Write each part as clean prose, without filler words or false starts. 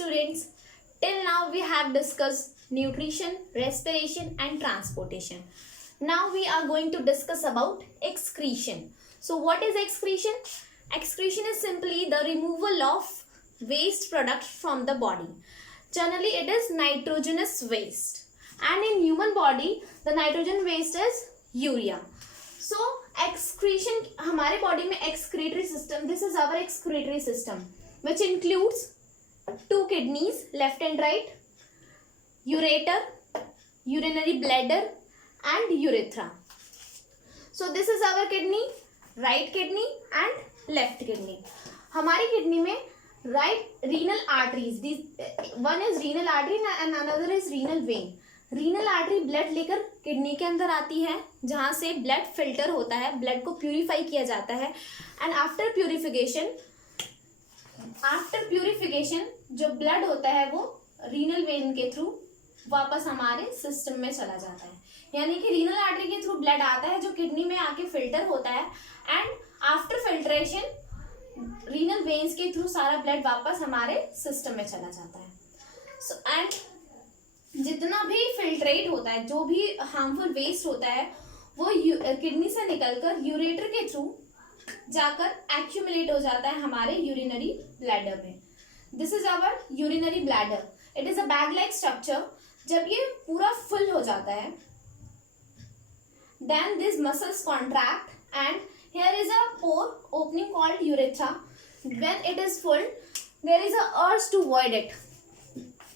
students, till now we have discussed nutrition, respiration and transportation. Now we are going to discuss about excretion. So what is excretion? Excretion is simply the removal of waste product from the body. Generally it is nitrogenous waste, and in human body the nitrogen waste is urea. So excretion, हमारे body में excretory system, this is our excretory system which includes two kidneys, left and right, ureter, urinary bladder and urethra. So this is our kidney, right kidney and left kidney. हमारी kidney में right renal arteries, these one is renal artery and another is renal vein. Renal artery blood लेकर kidney के अंदर आती है, जहाँ से blood filter होता है, ब्लड को प्यूरिफाई किया जाता है, एंड आफ्टर प्यूरिफिकेशन जो ब्लड होता है वो रीनल वेन के थ्रू वापस हमारे सिस्टम में चला जाता है. यानी कि रीनल आर्टरी के थ्रू ब्लड आता है जो किडनी में आके फिल्टर होता है, and after filtration renal veins के थ्रू सारा ब्लड वापस हमारे सिस्टम में चला जाता है. सो एंड जितना भी फिल्ट्रेट होता है, जो भी हार्मफुल वेस्ट होता है, वो किडनी से निकलकर यूरेटर के थ्रू जाकर एक्यूमुलेट हो जाता है हमारे यूरिनरी ब्लैडर में. This is our urinary bladder. It is a bag like structure. जब ये पूरा फुल हो जाता है, then this muscles contract and here is a pore opening called urethra. When it is full there is a urge to void it.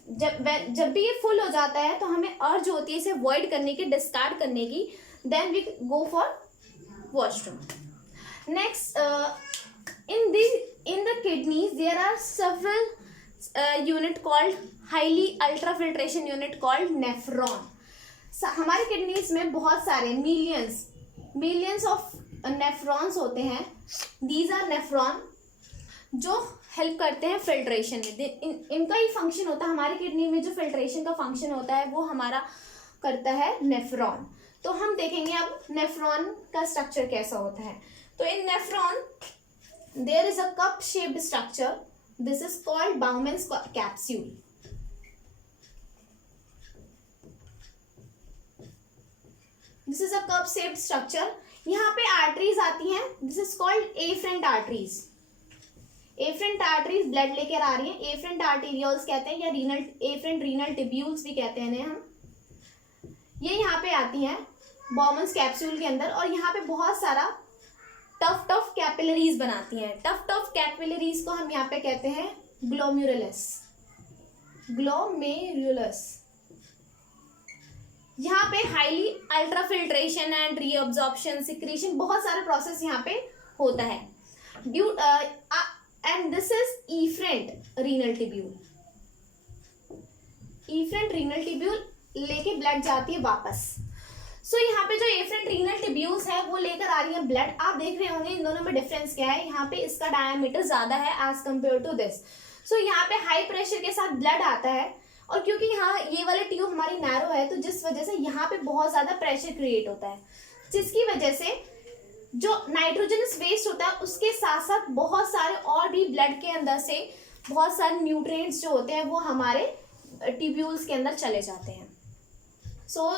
जब भी ये full हो जाता है तो हमें अर्ज होती है इसे वॉइड करने की, डिस्कार्ड करने की. Then we go for washroom. Next, in the kidneys there are several unit called highly ultra filtration unit called nephron. हमारे किडनीज में बहुत सारे मिलियंस ऑफ नेफ्रॉन्स होते हैं. दीज आर नेफ्रॉन जो हेल्प करते हैं फिल्ट्रेशन में. इनका ही फंक्शन होता है हमारी किडनी में, जो फिल्ट्रेशन का फंक्शन होता है वो हमारा करता है नेफ्रॉन. तो हम देखेंगे अब नेफ्रॉन का स्ट्रक्चर कैसा होता है. तो in nephron there is a cup shaped structure. This is called Bowman's capsule. This is a cup shaped structure. यहाँ पे आर्टरीज आती हैं. This is called afferent arteries. Afferent arteries blood लेकर आ रही हैं. एफरेंट आर्टेरियोल्स कहते हैं, या एफरेंट रीनल टिब्यूल्स भी कहते हैं इन्हें हम. ये यहाँ पे आती हैं बाउमेन्स कैप्सूल के अंदर, और यहाँ पे बहुत सारा टफ कैपिलरीज बनाती हैं. टफ कैपिलरीज को हम यहाँ पे कहते हैं ग्लोमेरुलस. यहाँ पे highly ultra filtration and reabsorption, secretion, बहुत सारा प्रोसेस यहाँ पे होता है. And this is efferent renal tubule. Efferent renal tubule लेके ब्लड जाती है वापस. सो यहाँ पे जो एफरेंट रीनल टिब्यूल्स है वो लेकर आ रही है ब्लड. आप देख रहे होंगे इन दोनों में डिफरेंस क्या है. यहाँ पे इसका डायमीटर ज्यादा है एज कम्पेयर टू दिस. सो यहाँ पे हाई प्रेशर के साथ ब्लड आता है, और क्योंकि यहाँ ये वाले ट्यूब हमारी नैरो है, तो जिस वजह से यहाँ पे बहुत ज्यादा प्रेशर क्रिएट होता है, जिसकी वजह से जो नाइट्रोजनस वेस्ट होता है उसके साथ साथ बहुत सारे और भी ब्लड के अंदर से बहुत सारे न्यूट्रिएंट्स जो होते हैं वो हमारे ट्यूब्यूल्स के अंदर चले जाते हैं. सो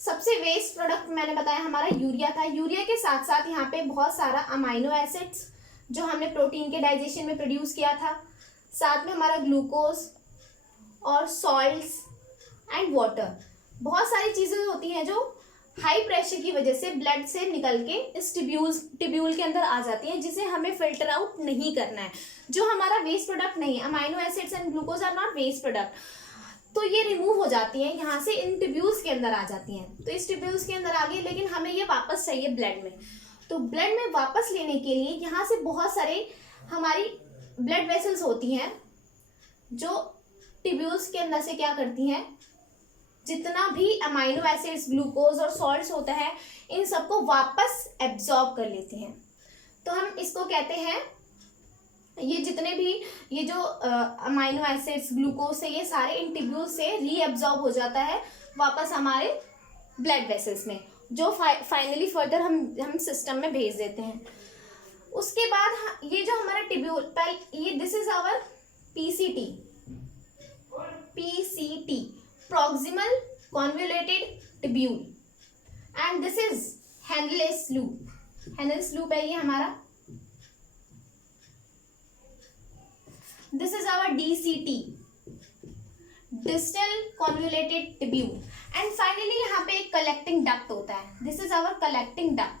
सबसे वेस्ट प्रोडक्ट मैंने बताया हमारा यूरिया था. यूरिया के साथ साथ यहाँ पे बहुत सारा अमाइनो एसिड्स जो हमने प्रोटीन के डाइजेशन में प्रोड्यूस किया था, साथ में हमारा ग्लूकोज और सॉल्ट्स एंड वाटर. बहुत सारी चीज़ें होती हैं जो हाई प्रेशर की वजह से ब्लड से निकल के इस टिब्यूल के अंदर आ जाती हैं, जिसे हमें फिल्टर आउट नहीं करना है. जो हमारा वेस्ट प्रोडक्ट नहीं है, amino acids and glucose are not waste product, तो ये रिमूव हो जाती हैं यहाँ से, इन टिब्यूल्स के अंदर आ जाती हैं. तो इस टिब्यूल्स के अंदर आ गई, लेकिन हमें ये वापस चाहिए ब्लड में. तो ब्लड में वापस लेने के लिए यहाँ से बहुत सारे हमारी ब्लड वेसल्स होती हैं जो टिब्यूल्स के अंदर से क्या करती हैं, जितना भी अमाइनो एसिड्स, ग्लूकोज और सॉल्ट्स होता है, इन सबको वापस एब्जॉर्ब कर लेते हैं. तो हम इसको कहते हैं, ये जितने भी ये जो अमाइनो एसिड्स, ग्लूकोज से, ये सारे इन टिब्यूल्स से रीएब्जॉर्ब हो जाता है वापस हमारे ब्लड वेसल्स में, जो फाइनली फर्दर हम सिस्टम में भेज देते हैं. उसके बाद ये जो हमारा टिब्यूल, ये this is our PCT, proximal convoluted tubule and this is Henle's loop. Henle's loop है ये हमारा. This is our DCT, distal convoluted tubule. And finally यहाँ पे एक collecting duct होता है. This is our collecting duct.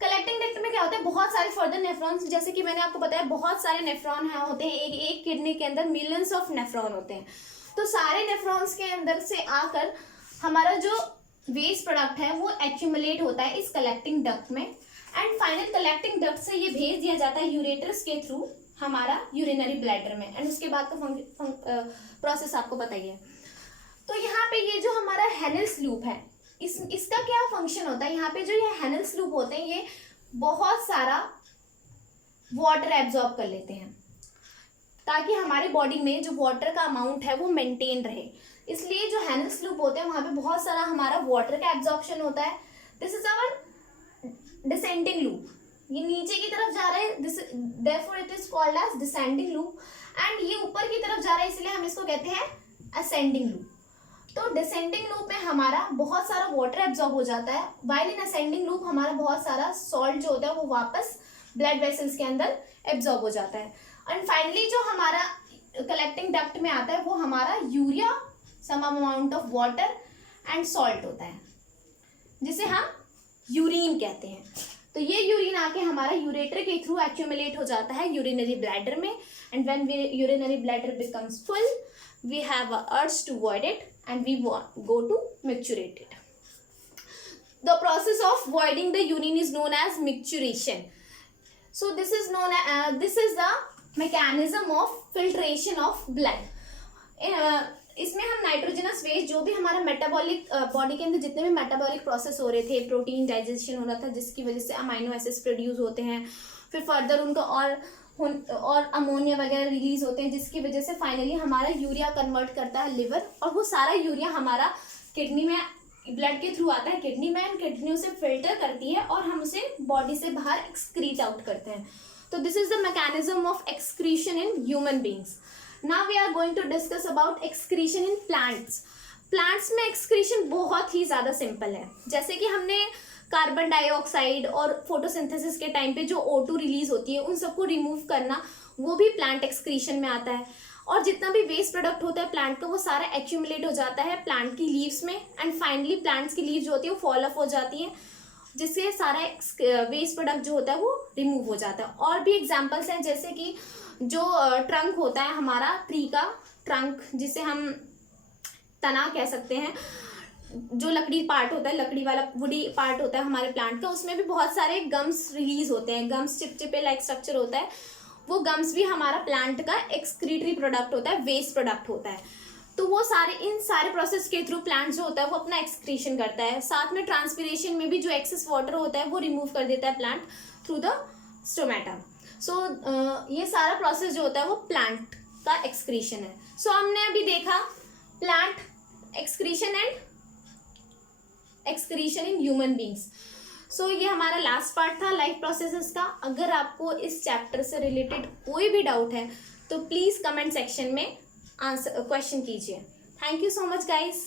Collecting duct में क्या होता है, बहुत सारे फर्दर नेफ्रॉन्स, जैसे कि मैंने आपको बताया बहुत सारे नेफ्रॉन होते हैं, एक किडनी के अंदर मिलियंस ऑफ नेफ्रॉन होते हैं. तो सारे नेफ्रॉन्स के अंदर से आकर हमारा जो वेस्ट प्रोडक्ट है वो एक्यूमुलेट होता है इस कलेक्टिंग डक्ट में. एंड फाइनल कलेक्टिंग डक्ट से ये भेज दिया जाता है यूरेटर्स के थ्रू हमारा यूरिनरी ब्लैडर में. एंड उसके बाद का प्रोसेस आपको बताइए. तो यहाँ पे ये जो हमारा हेनेल्स लूप है, इसका क्या फंक्शन होता है, यहाँ पे जो ये हेनेल्स लूप होते हैं ये बहुत सारा वाटर एब्जॉर्ब कर लेते हैं ताकि हमारे बॉडी में जो वाटर का अमाउंट है वो मेंटेन रहे. इसलिए जो हेनेल्स लूप होते हैं वहाँ पे बहुत सारा हमारा वाटर का एब्जॉर्प्शन होता है. This is our descending loop, ये नीचे की तरफ जा रहा है, therefore it is called as descending loop. And ये ऊपर की तरफ जा रहा है इसलिए हम इसको कहते हैं असेंडिंग लूप. तो डिसेंडिंग लूप में हमारा बहुत सारा वाटर एब्जॉर्ब हो जाता है, वाइल इन असेंडिंग लूप हमारा बहुत सारा सॉल्ट जो होता है वो वापस ब्लड वेसल्स के अंदर एब्जॉर्ब हो जाता है. एंड फाइनली जो हमारा कलेक्टिंग डक्ट में आता है वो हमारा urea, some amount of water and salt होता है जिसे हम यूरिन कहते हैं. तो ये यूरिन आके हमारा यूरेटर के थ्रू एक्यूमुलेट हो जाता है यूरिनरी ब्लैडर में. And when urinary bladder becomes full we have a urge to void it and we go to micturate it. The process of voiding the urine is known as micturation. So this is known as this is the mechanism of filtration of blood. इसमें हम nitrogenous waste जो भी हमारा metabolic body के अंदर जितने भी metabolic process हो रहे थे, प्रोटीन डाइजेशन हो रहा था जिसकी वजह से अमाइनो एसिड्स प्रोड्यूस होते हैं, फिर फर्दर उनका और अमोनिया वगैरह रिलीज होते हैं जिसकी वजह से फाइनली हमारा यूरिया कन्वर्ट करता है लिवर, और वो सारा यूरिया हमारा किडनी में ब्लड के थ्रू आता है किडनी में, एंड किडनी उसे फिल्टर करती है और हम उसे बॉडी से बाहर एक्सक्रीट आउट करते हैं. तो this is the mechanism of excretion in human beings. Now we are going to discuss about excretion in plants. Plants में एक्सक्रीशन बहुत ही ज़्यादा सिंपल है. जैसे कि हमने कार्बन डाइऑक्साइड और फोटोसिंथेसिस के टाइम पे जो O2 रिलीज होती है उन सबको रिमूव करना वो भी प्लांट एक्सक्रीशन में आता है. और जितना भी वेस्ट प्रोडक्ट होता है प्लांट का वो सारा एक्यूमुलेट हो जाता है प्लांट की लीव्स में, एंड फाइनली प्लांट्स की लीव्स जो होती है वो फॉल ऑफ हो जाती है जिससे सारा वेस्ट प्रोडक्ट जो होता है वो रिमूव हो जाता है. और भी एग्जाम्पल्स हैं जैसे कि जो ट्रंक होता है हमारा, ट्री का ट्रंक जिसे हम तना कह सकते हैं, जो लकड़ी पार्ट होता है, लकड़ी वाला वुडी पार्ट होता है हमारे प्लांट का, उसमें भी बहुत सारे गम्स रिलीज होते हैं. गम्स चिपचिपे लाइक स्ट्रक्चर होता है, वो गम्स भी हमारा प्लांट का एक्सक्रीटरी प्रोडक्ट होता है, वेस्ट प्रोडक्ट होता है. तो वो इन सारे प्रोसेस के थ्रू प्लांट जो होता है वो अपना एक्सक्रीशन करता है. साथ में ट्रांसपीरेशन में भी जो एक्सेस वाटर होता है वो रिमूव कर देता है प्लांट थ्रू द स्टोमेटा. सो ये सारा प्रोसेस जो होता है वो प्लांट का एक्सक्रीशन है. सो हमने अभी देखा plant excretion and excretion in human beings. So ये हमारा लास्ट पार्ट था लाइफ प्रोसेसेस का. अगर आपको इस चैप्टर से रिलेटेड कोई भी डाउट है तो प्लीज़ कमेंट सेक्शन में आंसर क्वेश्चन कीजिए. Thank you so much guys.